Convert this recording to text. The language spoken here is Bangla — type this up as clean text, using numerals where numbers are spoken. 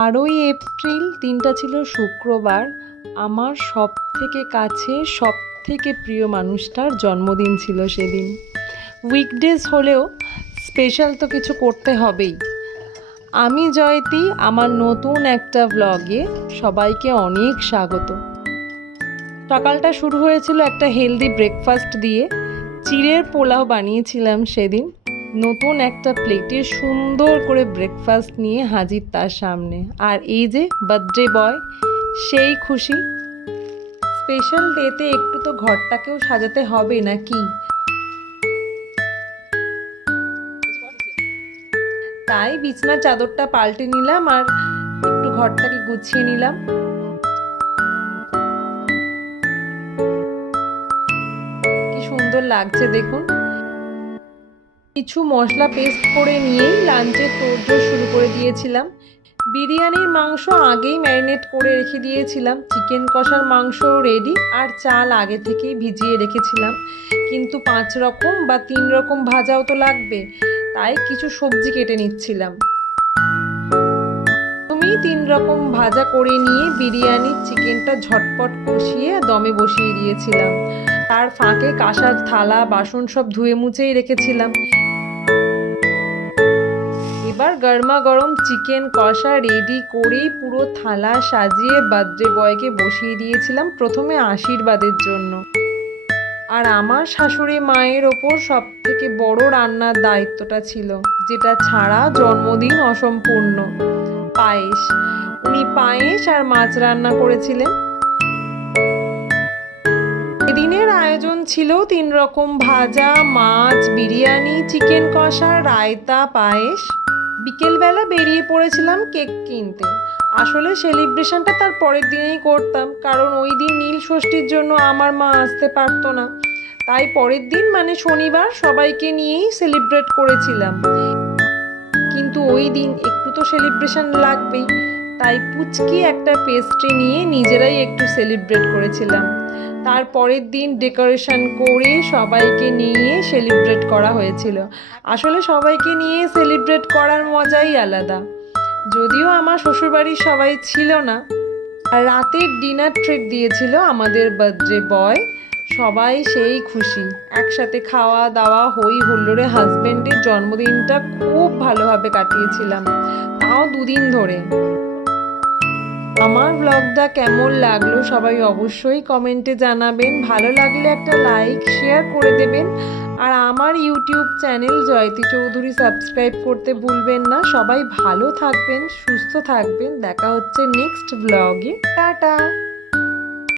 12ই এপ্রিল দিনটা ছিল শুক্রবার। আমার সবথেকে কাছে সবথেকে প্রিয় মানুষটার জন্মদিন ছিল সেদিন। উইকডেজ হলেও স্পেশাল তো কিছু করতে হবেই। আমি জয়তী, আমার নতুন একটা ব্লগে সবাইকে অনেক স্বাগত। সকালটা শুরু হয়েছিল একটা হেলদি ব্রেকফাস্ট দিয়ে। চিড়ের পোলাও বানিয়েছিলাম সেদিন। নতুন একটা প্লেটে সুন্দর করে ব্রেকফাস্ট নিয়ে হাজির তার সামনে। আর এই যে বার্থডে বয়, সেই খুশি। স্পেশাল ডেতে একটু তো ঘরটাকেও সাজাতে হবে নাকি? তাই বিছানার চাদরটা পাল্টে নিলাম আর একটু ঘরটাকে গুছিয়ে নিলাম। কি সুন্দর লাগছে দেখুন। কিছু মশলা পেস্ট করে নিয়েই লাঞ্চের তোড়জোড় শুরু করে দিয়েছিলাম। বিরিয়ানির মাংস আগেই ম্যারিনেট করে রেখে দিয়েছিলাম, চিকেন কষার মাংস রেডি, আর চাল আগে থেকেই ভিজিয়ে রেখেছিলাম। কিন্তু 5 রকম বা 3 রকম ভাজাও তো লাগবে, তাই কিছু সবজি কেটে নিচ্ছিলাম। আমি 3 রকম ভাজা করে নিয়ে বিরিয়ানির চিকেনটা ঝটপট কষিয়ে দমে বসিয়ে দিয়েছিলাম। তার ফাঁকে কাঁসার থালা বাসন সব ধুয়ে মুছেই রেখেছিলাম। এবার গরমা গরম চিকেন কষা রেডি করেই পুরো থালা সাজিয়ে বার্থডে বয়কে বসিয়ে দিয়েছিলাম প্রথমে আশীর্বাদের জন্য। আর আমার শাশুড়ি মায়ের ওপর সব থেকে বড় রান্নার দায়িত্বটা ছিল, যেটা ছাড়া জন্মদিন অসম্পূর্ণ। পায়েস। উনি পায়েস আর মাছ রান্না করেছিলেন। এদিনের আয়োজন ছিল 3 রকম ভাজা, মাছ, বিরিয়ানি, চিকেন কষা, রায়তা, পায়েস। বিকেলবেলা বেরিয়ে পড়েছিলাম কেক কিনতে। আসলে সেলিব্রেশনটা তার পরের দিনেই করতাম, কারণ ওই দিন নীল ষষ্ঠীর জন্য আমার মা আসতে পারতো না। তাই পরের দিন মানে শনিবার সবাইকে নিয়েই সেলিব্রেট করেছিলাম। কিন্তু ওই দিন একটু তো সেলিব্রেশন লাগবেই, তাই পুচকি একটা পেস্ট্রি নিয়ে নিজেরাই একটু সেলিব্রেট করেছিলাম। তার পরের দিন ডেকোরেশন করে সবাইকে নিয়ে সেলিব্রেট করা হয়েছিল। আসলে সবাইকে নিয়ে সেলিব্রেট করার মজাই আলাদা। যদিও আমার শ্বশুরবাড়ির সবাই ছিল না। আর রাতের ডিনার ট্রিট দিয়েছিল আমাদের বার্থডে বয়। সবাই সেই খুশি, একসাথে খাওয়া দাওয়া হই হুল্লোড়ে হাজব্যান্ডের জন্মদিনটা খুব ভালোভাবে কাটিয়েছিলাম, তাও 2 দিন ধরে। আমার ব্লগটা কেমন লাগলো সবাই অবশ্যই কমেন্টে জানাবেন। ভালো লাগলে একটা লাইক শেয়ার করে দেবেন। আর আমার YouTube channel Jayati Chowdhury subscribe করতে ভুলবেন না। সবাই ভালো থাকবেন, সুস্থ থাকবেন। দেখা হচ্ছে নেক্সট ব্লগে। টাটা।